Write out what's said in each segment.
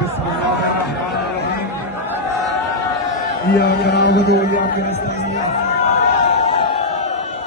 बिस्मिल्लाहिर्रहमानिर्रहीम। इय्याका नअबुदु व इय्याका नस्तईन।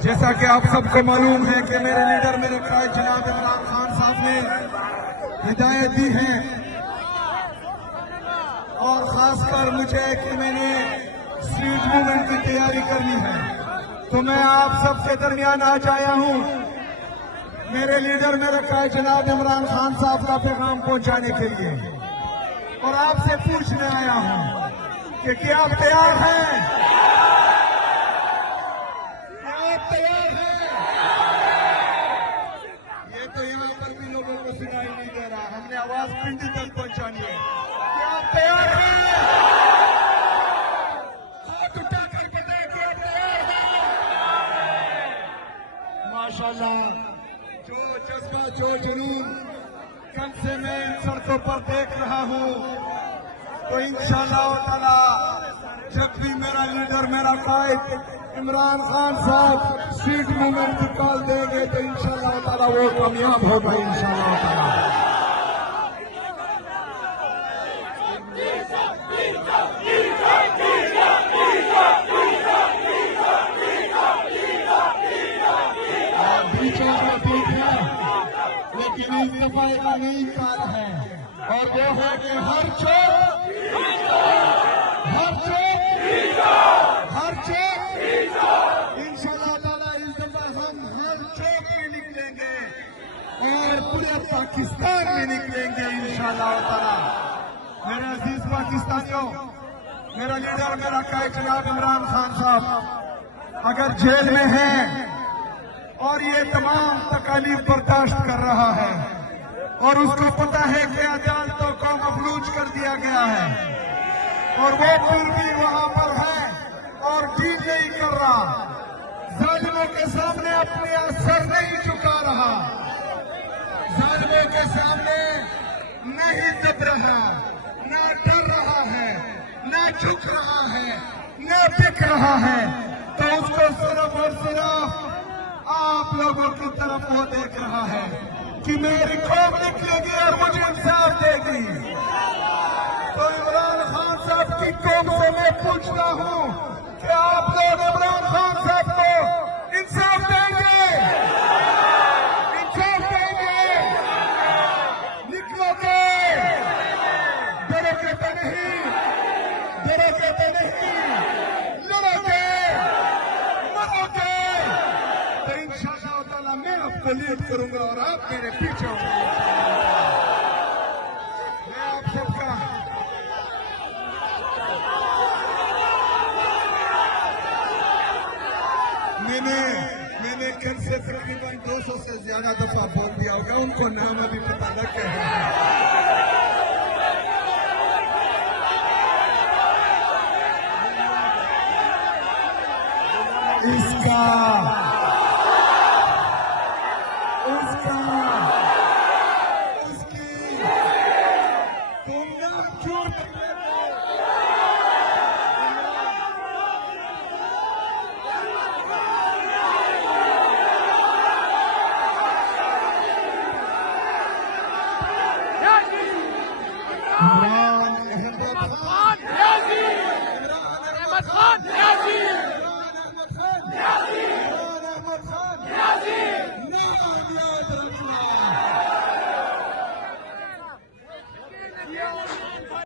जैसा कि आप सबको मालूम है कि मेरे लीडर मेरे कायद जनाब इमरान खान साहब ने हिदायत दी है और खासकर मुझे कि मैंने स्ट्रीट मूवमेंट की तैयारी करनी है, तो मैं आप सबके दरमियान आज आया हूं मेरे लीडर मेरे कायद जनाब इमरान खान साहब का पैगाम पहुंचाने के लिए और आपसे पूछने आया हूं कि क्या आप तैयार हैं? तैयार है? ये तो यहाँ पर भी लोगों को सुनाई नहीं दे रहा, हमने आवाज पिंडी तक पहुंचानी है. क्या आप तैयार हैं? हाथ उठाकर बताएं कि आप तैयार हैं? माशाल्लाह, जो जज्बा जो जुनून कल से मैं इन सड़कों पर देख रहा हूँ, तो इंशाअल्लाह ताला जब भी मेरा लीडर मेरा कायद इमरान खान साहब स्ट्रीट मूवमेंट की कॉल देंगे तो इंशाअल्लाह ताला वो कामयाब होगा इंशाअल्लाह ताला. ठीक है, लेकिन इस दफा का नई काल है और वो है कि हर चौक इंशाअल्लाह ताला इस दफा हम हर चौक में निकलेंगे और पूरे पाकिस्तान में निकलेंगे इंशाअल्लाह ताला. मेरे अजीज पाकिस्तानियों, मेरा लीडर मेरा कायद जनाब इमरान खान साहब अगर जेल में है और ये तमाम तकालीफ बर्दाश्त कर रहा है और उसको पता है कि अदालतों को मफलूज कर दिया गया है और वो फिर भी वहां पर है और ढील नहीं कर रहा, जालिमों के सामने अपने सर नहीं झुका रहा, जालिमों के सामने नहीं दब रहा, ना डर रहा है, ना झुक रहा है, ना बिक रहा है, तो उसको सिर्फ और सिर्फ आप लोगों की तरफ वो देख रहा है कि मेरी कौम निकलेगी और मुझे इंसाफ देगी. तो इमरान खान साहब की कौम से मैं पूछता हूँ कि आप लोग इमरान खान साहब को इंसाफ देंगे? इंसाफ देंगे? निकलोगे? डरोगे तो नहीं? डरोगे तो नहीं? लड़ोगे? मरोगे? तो इंशाअल्लाह ताला मैं आपको लीड करूंगा और आप मेरे पीछे होंगे. मैं आप सबका मैंने कल से तकरीबन 200 से ज्यादा दफा बोल दिया होगा, उनको नाम अभी पता न है. इसका इमरान अहमद खान, अहमद खान न्याजी